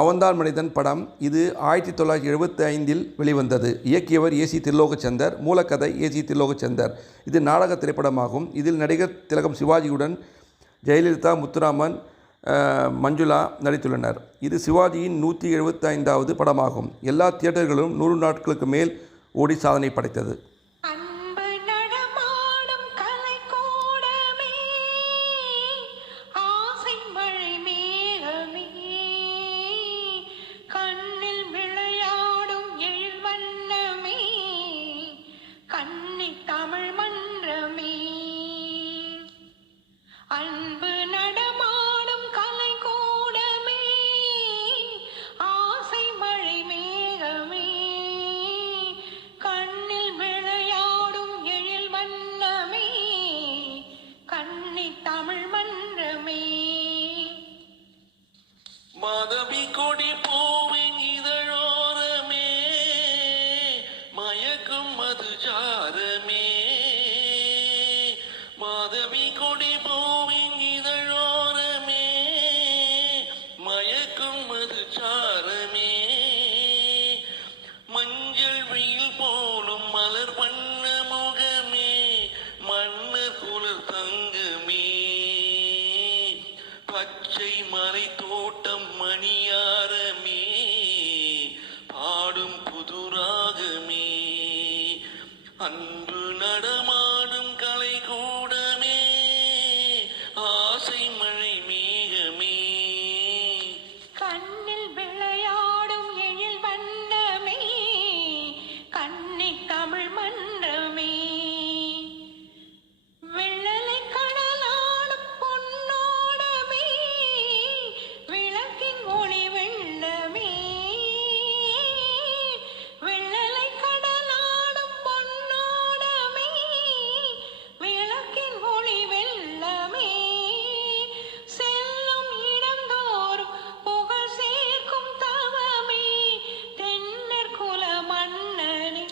அவன்தான் மனிதன் படம். இது 1975இல் வெளிவந்தது. இயக்கியவர் ஏ.சி. திரிலோகச்சந்தர். மூலக்கதை ஏ.சி. திரிலோகச்சந்தர். இது நாடக திரைப்படமாகும். இதில் நடிகர் திலகம் சிவாஜியுடன் ஜெயலலிதா, முத்துராமன், மஞ்சுளா நடித்துள்ளனர். இது சிவாஜியின் 175வது படமாகும். எல்லா தியேட்டர்களும் 100 நாட்களுக்கு மேல் ஓடி சாதனை படைத்தது. அன்பு நடமாடும் கலைக்கூடமே, ஆசை மழை மேகமே, கண்ணில் விளையாடும் எழில் வண்ணமே, கன்னி தமிழ் மன்றமே. மாதவி கொடி பூவின் இதழோரமே, மயக்கும் மது ஜாரமே. மாதவி கொடி பூவின் இதழோரமே, மயக்கும் மது சாரமே. மஞ்சள் வெயில் போலும் மலர் வண்ண முகமே, மன்னர் குலர் தங்கமே. பச்சை மலை தோட்டம் மணியாரமே, பாடும் புதுராகமே. அன்பு நடமாடும் கலை கூடமே, ஆசை மழை மேகமே. கண்ணில் விளையாடும் எழில் வண்ணமே, கன்னி தமிழ் மன்றமே. வெள்ளலை கடலாடும் பொன்னோடமே, விளக்கின் ஒளி வெள்ளமே. வெள்ளலை கடலாடும் பொன்னோடமே, விளக்கின் ஒளி வெள்ளமே. செல்லும் இடந்தோறும் புகழ் சேர்க்கும் தவமே, தென்னர் குல மன்னனே.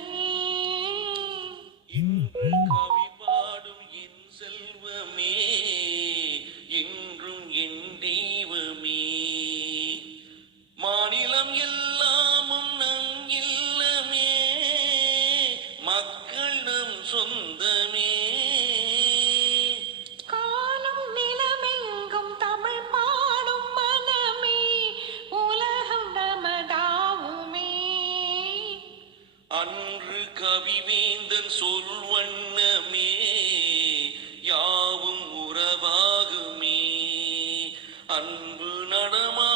இன்று கவி பாடும் என் செல்வமே, என்றும் என் தெய்வமே. மாநிலம் எல்லாமும் நம் இல்லமே, மக்கள் நம் சொந்தமே. காணும் நிலமெங்கும் தமிழ் பாடும் மனமே, உலகம் நமதாவுமே. அன்று கவிவேந்தன் சொல் வண்ணமே, யாவும் உறவாகுமே. அன்பு நடமா